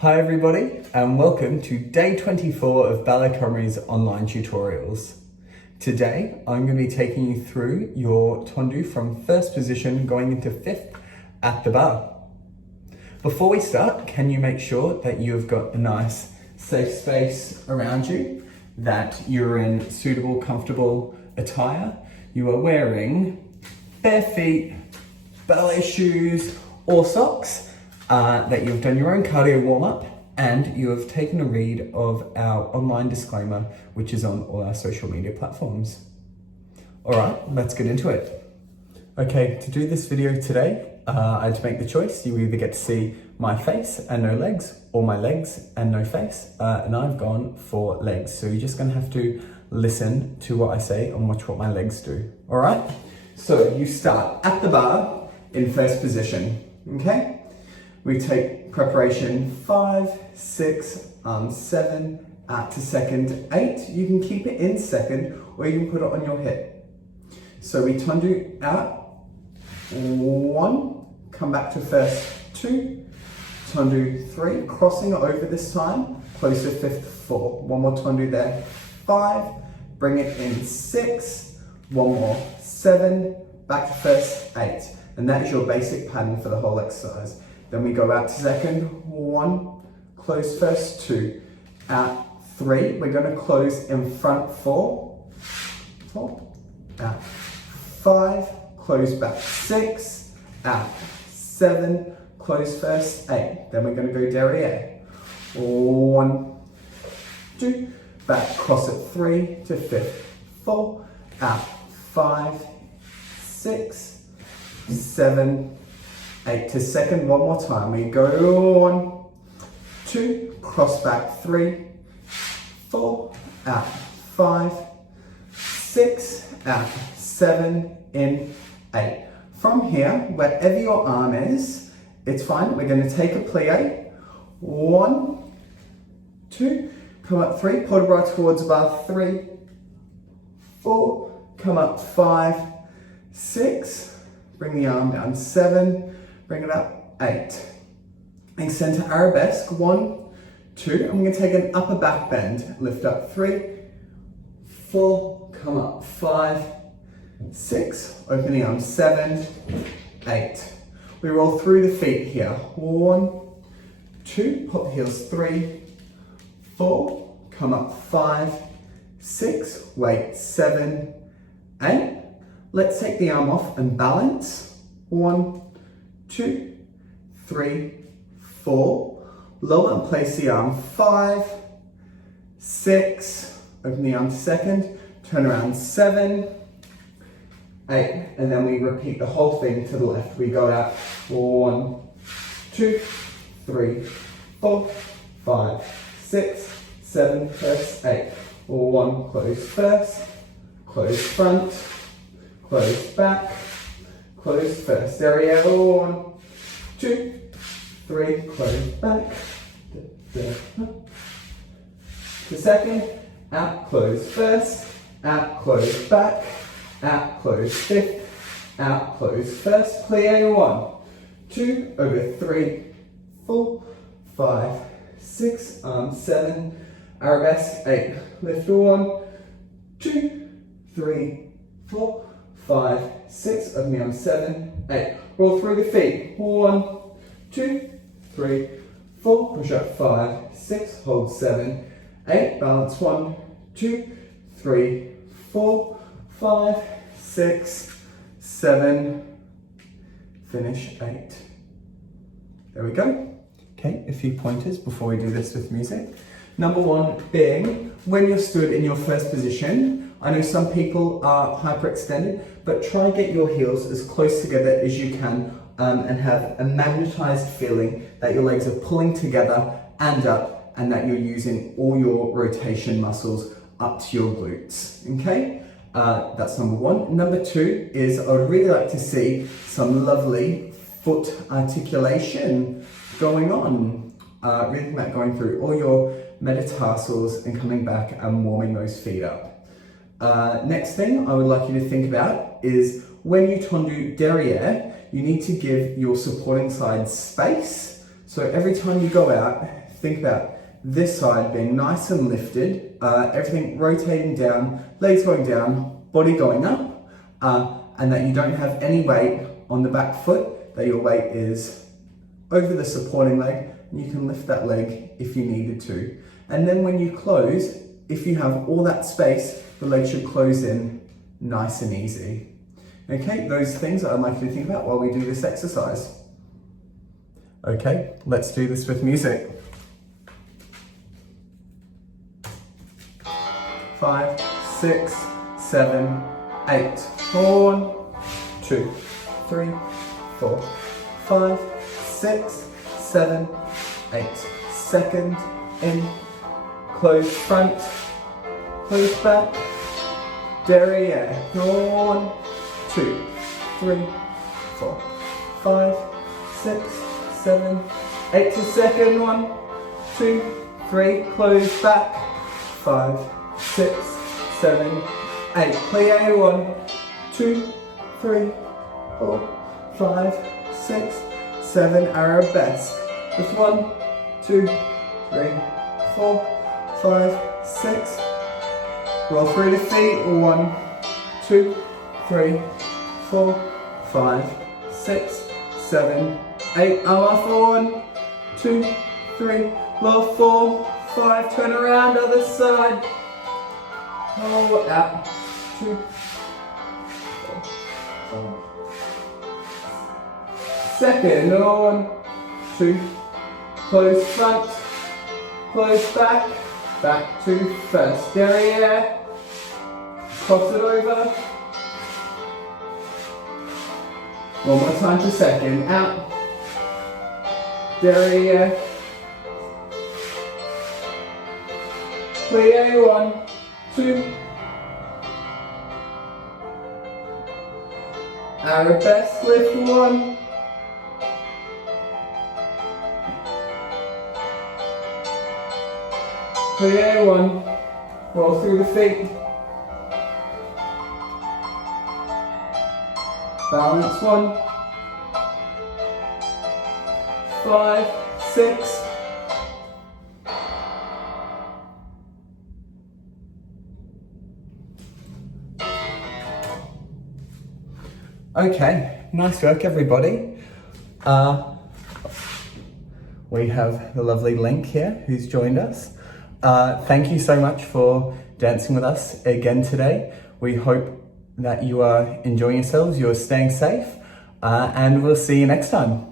Hi everybody, and welcome to day 24 of Ballet Cymru's online tutorials. Today, I'm going to be taking you through your tendu from first position going into fifth at the barre. Before we start, can you make sure that you've got a nice safe space around you, that you're in suitable, comfortable attire, you are wearing bare feet, ballet shoes or socks, that you've done your own cardio warm-up, and you have taken a read of our online disclaimer, which is on all our social media platforms. All right, let's get into it. Okay, to do this video today, I had to make the choice. You either get to see my face and no legs, or my legs and no face, and I've gone for legs. So you're just gonna have to listen to what I say and watch what my legs do, all right? So you start at the barre in first position, okay? We take preparation 5, 6, 7, out to second, 8. You can keep it in second, or you can put it on your hip. So we tendu out, 1, come back to first, 2, tendu 3, crossing it over this time, close to fifth, 4. One more tendu there, 5, bring it in 6, one more, 7, back to first, 8. And that is your basic pattern for the whole exercise. Then we go out to second, 1, close first, 2, out 3. We're going to close in front 4, 4, out 5, close back 6, out 7, close first 8. Then we're going to go derriere. 1, 2, back, cross it 3 to fifth, 4, out 5, 6, 7, 8 to second, one more time. We go 1, 2, cross back 3, 4, out 5, 6, out 7, in 8. From here, wherever your arm is, it's fine. We're going to take a plie. 1, 2, come up 3, put a bra towards bar 3, 4, come up 5, 6, bring the arm down 7, bring it up 8. Extend to arabesque, 1, 2. I'm going to take an upper back bend. Lift up 3, 4, come up 5, 6, open the arms 7, 8. We roll through the feet here. 1, 2, pop the heels 3, 4, come up 5, 6, wait 7, 8. Let's take the arm off and balance. 1, 2, 3, 4. Lower and place the arm 5, 6. Open the arm to second. Turn around 7, 8. And then we repeat the whole thing to the left. We go out 1, 2, 3, 4, 5, 6, 7, first 8. 1, close first, close front, close back, close first. Derriere, 1, 2, 3, close back, to second, out, close first, out, close back, out, close fifth, out, close first, plie 1, 2, over 3, 4, 5, 6, arm 7, arabesque 8, lift 1, 2, 3, 4, 5, 6, open the arm 7, 8. Roll through the feet. 1, 2, 3, 4, push up 5, 6, hold 7, 8, balance 1, 2, 3, 4, 5, 6, 7, finish 8. There we go. Okay, a few pointers before we do this with music. Number 1 being, when you're stood in your first position, I know some people are hyperextended, but try get your heels as close together as you can and have a magnetized feeling that your legs are pulling together and up, and that you're using all your rotation muscles up to your glutes, okay? That's number 1. Number 2 is I would really like to see some lovely foot articulation going on. Really think about going through all your metatarsals and coming back and warming those feet up. Next thing I would like you to think about is when you tendu derriere, you need to give your supporting side space. So every time you go out, think about this side being nice and lifted, everything rotating down, legs going down, body going up, and that you don't have any weight on the back foot, that your weight is over the supporting leg, and you can lift that leg if you needed to. And then when you close, if you have all that space, the leg should close in nice and easy. Okay, those things I'd like you to think about while we do this exercise. Okay, let's do this with music. 5, 6, 7, 8. 1, 2, 3, 4, 5, 6, 7, 8. Second in, close front, close back, derriere. 1, 2, 3, 4, 5, 6, 7, 8 to second. 1, 2, 3, close back. 5, 6, 7, 8. Plie. 1, 2, 3, 4, 5, 6, 7. Arabesque. Just 1, 2, 3, 4, 5, 6. Roll through the feet. 1, 2, 3, 4, 5, 6, 7, 8. Arm off. 1, 2, 3, roll 4, 5. Turn around, other side. Roll out. 2, 4, 5. Second. 1, 2. Close front, close back, back to first. Derriere. Cross it over. One more time for second. Out. Derriere. Plie. 1, 2. Arabesque. Lift. 1. Plie. 1. Roll through the feet. Balance. 1, 5, 6. Okay, nice work everybody. We have the lovely Link here who's joined us. Thank you so much for dancing with us again today. We hope that you are enjoying yourselves, you're staying safe, and we'll see you next time.